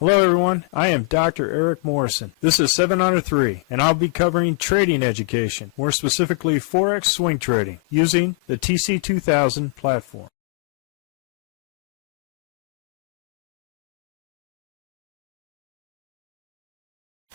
Hello everyone, I am Dr. Eric Morrison. This is 7 Under 3, and I'll be covering trading education, more specifically Forex swing trading, using the TC2000 platform.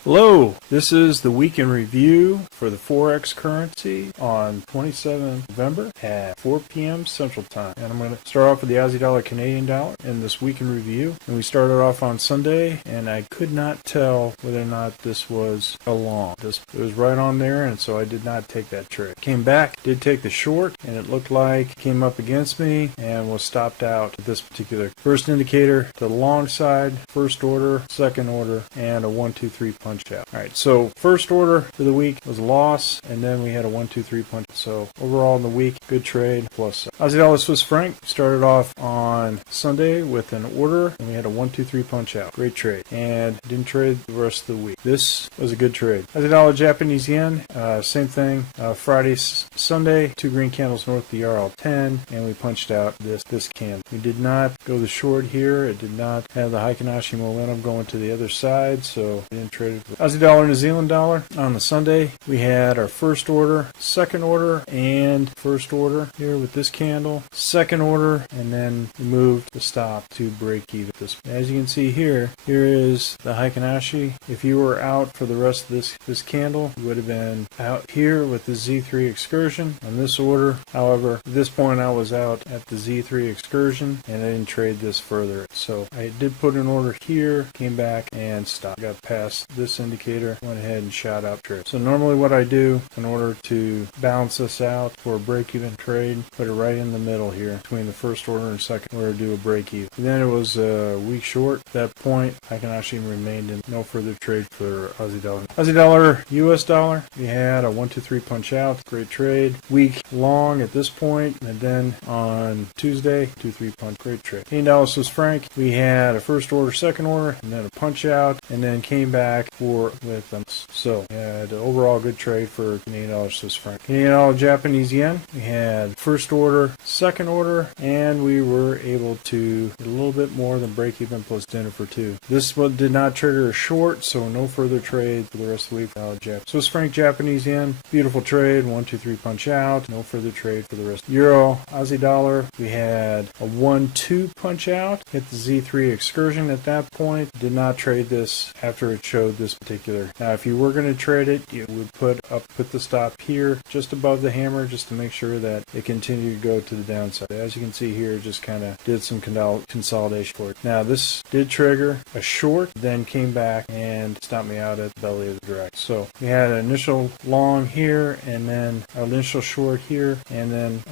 Hello, this is the week in review for the Forex currency on 27th November at 4 p.m. Central Time. And I'm going to start off with the Aussie dollar, Canadian dollar in this week in review. And we started off on Sunday, and I could not tell whether or not this was a long. It was right on there, and so I did not take that trade. Came back, did take the short, and it looked like it came up against me and was stopped out at this particular first indicator to the long side, first order, second order, and a 1-2-3 punch out. Alright, so first order for the week was a loss, and then we had a 1-2-3 punch. So overall in the week, good trade, plus Aussie dollar Swiss franc started off on Sunday with an order, and we had a 1-2-3 punch out. Great trade, and didn't trade the rest of the week. This was a good trade. Aussie dollar Japanese yen, same thing. Friday, Sunday, two green candles north of the RL10, and we punched out this candle. We did not go the short here. It did not have the Heikinashi momentum going to the other side, so we didn't trade it. Aussie dollar, New Zealand dollar. On the Sunday, we had our first order, second order, and first order here with this candle, second order, and then we moved the stop to break even. As you can see here is the Heikinashi. If you were out for the rest of this candle, you would have been out here with the Z3 excursion on this order. However, at this point, I was out at the Z3 excursion, and I didn't trade this further. So I did put an order here, came back, and stopped. Got past this indicator, went ahead and shot up trade. So normally what I do in order to balance this out for a break-even trade, put it right in the middle here between the first order and second order, do a break-even. And then it was a week short. At that point, I can actually remain in no further trade for Aussie dollar. Aussie dollar, US dollar, we had a 1-2-3 punch out. Great trade. Week long at this point, and then on Tuesday, 2-3 punch. Great trade. Canadian dollar Swiss franc, we had a first order, second order, and then a punch out, and then came back with them. So we had an overall good trade for Canadian dollar Swiss franc. Canadian dollar Japanese yen, we had first order, second order, and we were able to get a little bit more than break even plus dinner for two. This one did not trigger a short, so no further trade for the rest of the week. Swiss franc Japanese yen, beautiful trade, 1-2-3 punch out, no further trade for the rest. Euro Aussie dollar, we had a 1-2 punch out, hit the Z3 excursion at that point, did not trade this after it showed this particular. Now if you were going to trade it, you would put the stop here just above the hammer just to make sure that it continued to go to the downside. As you can see here, it just kind of did some consolidation for it. Now this did trigger a short, then came back and stopped me out at the belly of the direct. So we had an initial long here, and then an initial short here, and then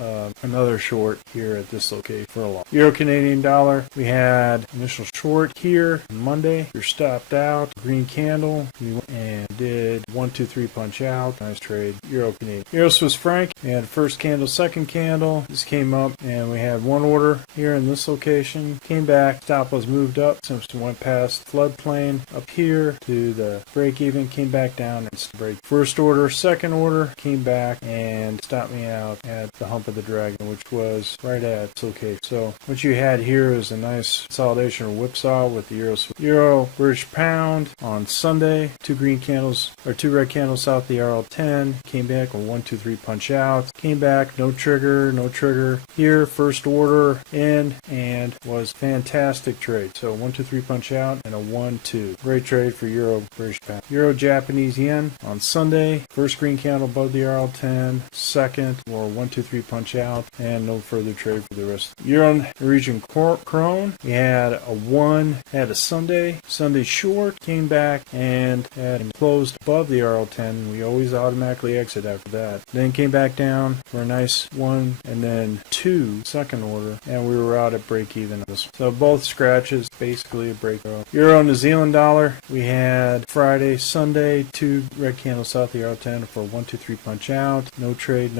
another short here at this location for a long. Euro Canadian dollar, we had initial short here on Monday. You're stopped out, green candle, and did 1-2-3 punch out. Nice trade. Euro Canadian. Euro Swiss franc, we had first candle, second candle. This came up, and we had one order here in this location. Came back, stop was moved up, since we went past floodplain up here to the break even, came back down and break. First order, second order, came back and stopped me out at the hump of the dragon, which was right at this location. So what you had here is a nice consolidation or whipsaw with the Euro British pound on Sunday. Two green candles or two red candles south the RL10, came back with 1-2-3 punch out, came back, no trigger here, first order in, and was fantastic trade. So 1-2-3 punch out and a 1-2. Great trade for Euro British pound. Euro Japanese yen on Sunday, first green candle above the RL10, second or 1-2-3 punch out, and no further trade for the rest. Euro Norwegian krone, we had a Sunday short, came back and had closed above the RL10. We always automatically exit after that. Then came back down for a nice 1 and then 2 second order, and we were out at break even. So both scratches, basically a break. Euro New Zealand dollar, we had Friday, Sunday, two red candles south the RL10 for a 1-2-3 punch out. No trade,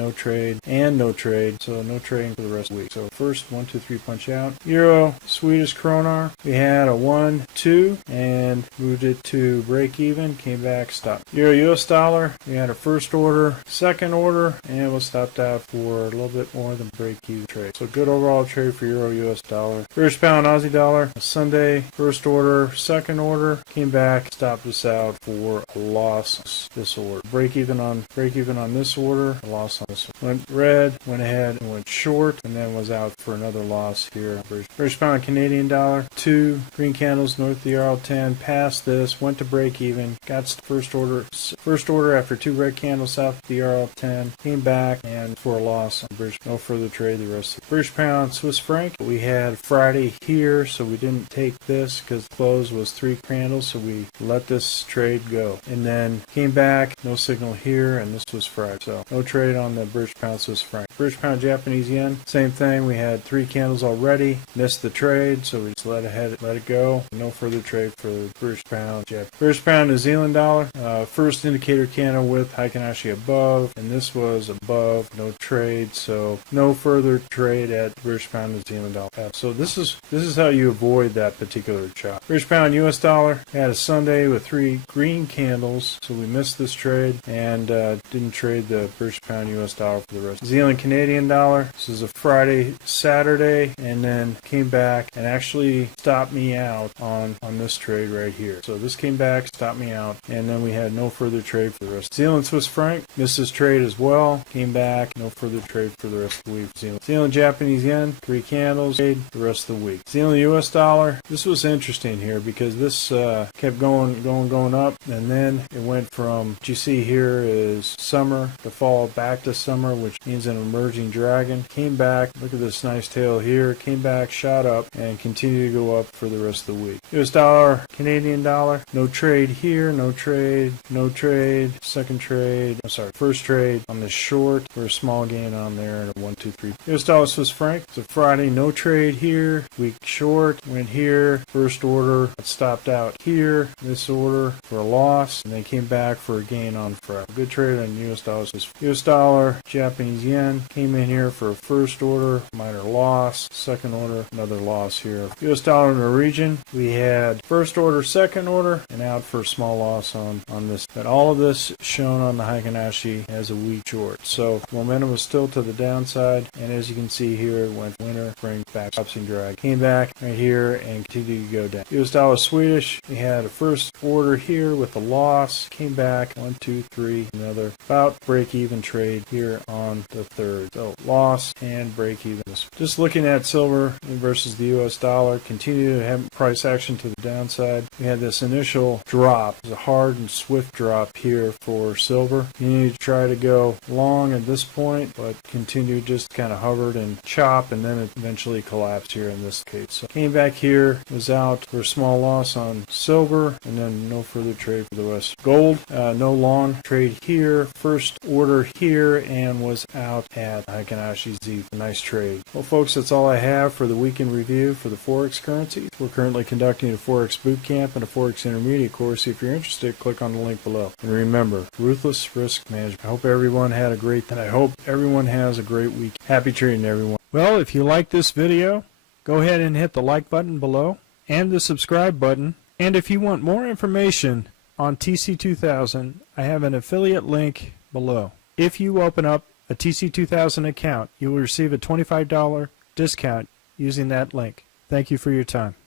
and no trade. So no trading for the rest of the week. So first 1-2-3 punch out. Euro Swedish kroner, we had a 1-2 and moved it to break even, came back, stopped. Euro US dollar, we had a first order, second order, and it was stopped out for a little bit more than break even trade. So good overall trade for Euro US dollar. British pound Aussie dollar, Sunday, first order, second order, came back, stopped us out for a loss this order. Break even on this order, a loss on this one. Went red, went ahead and went short, and then was out for another loss here. British pound Canadian dollar, 2 green candles north of the RL10, passed this, went to break even, got first order after 2 red candles south of the RL10, came back and for a loss on British. No further trade the rest of the British pound Swiss franc. We had Friday here, so we didn't take this because close was 3 candles, so we let this trade go. And then came back, no signal here, and this was Friday. So no trade on the British pound Swiss franc. British pound Japanese yen, same thing. We had 3 candles already, missed the trade, so we just let it go. No further trade for the British pound Jap. British pound New Zealand dollar, first indicator candle with Heikin-Ashi above, and this was above, no trade, so no further trade at British pound New Zealand dollar. So this is how you avoid that particular chop. British pound US dollar had a Sunday with 3 green candles, so we missed this trade and didn't trade the British pound US dollar for the rest. New Zealand Canadian dollar, this is a Friday, Saturday, and then came back and actually stopped me out on this trade right here. So this came back, stopped me out, and then we had no further trade for the rest. New Zealand Swiss franc, missed this trade as well, came back, no further trade for the rest of the week. New Zealand Japanese yen, 3 candles, trade the rest of the week. New Zealand US dollar, this was interesting here because this kept going up, and then it went from, what you see here is summer to fall back to summer, which means an emerging dragon. Came back, look at this nice tail here, came back, shot up, and continued to go up for the rest of the week. US dollar, Canadian dollar, no trade here, no trade, no trade, second trade, first trade on the short for a small gain on there, and a 1, 2, 3. US dollar Swiss franc, it's a Friday, no trade here, week short, went here, first order, stopped out here, this order for a loss, and then came back for a gain on Friday. Good trade on US dollar. US dollar, Japanese yen, came in here for a first order, minor loss, second order, another loss here. US dollar Norwegian, we had first order, second order, and out for a small loss on this. But all of this shown on the Heikin-Ashi as a weak short. So momentum was still to the downside, and as you can see here, it went winter, spring, back, ups and drag. Came back right here and continued to go down. US dollar Swedish, we had a first order here with a loss, came back, 1, 2, 3, another about break even trade here on the third. So loss and break even. Just looking at silver versus the US dollar, continue to have price action to the downside. We had this initial drop, it was a hard and swift drop here for silver. You need to try to go long at this point, but continue just kind of hovered and chop, and then it eventually collapsed here in this case. So came back here, was out for a small loss on silver, and then no further trade for the rest. Gold, no long trade here, first order here, and was out at Heikin-Ashi Z. A nice trade. Well, folks, that's all I have for the weekend review for the Forex currency. We're currently conducting a Forex boot camp and a Forex intermediate course. If you're interested, click on the link below. And remember, ruthless risk management. I hope everyone had a great, and I hope everyone has a great week. Happy trading, everyone. Well, if you like this video, go ahead and hit the like button below and the subscribe button. And if you want more information on TC2000, I have an affiliate link below. If you open up a TC2000 account, you will receive a $25 discount using that link. Thank you for your time.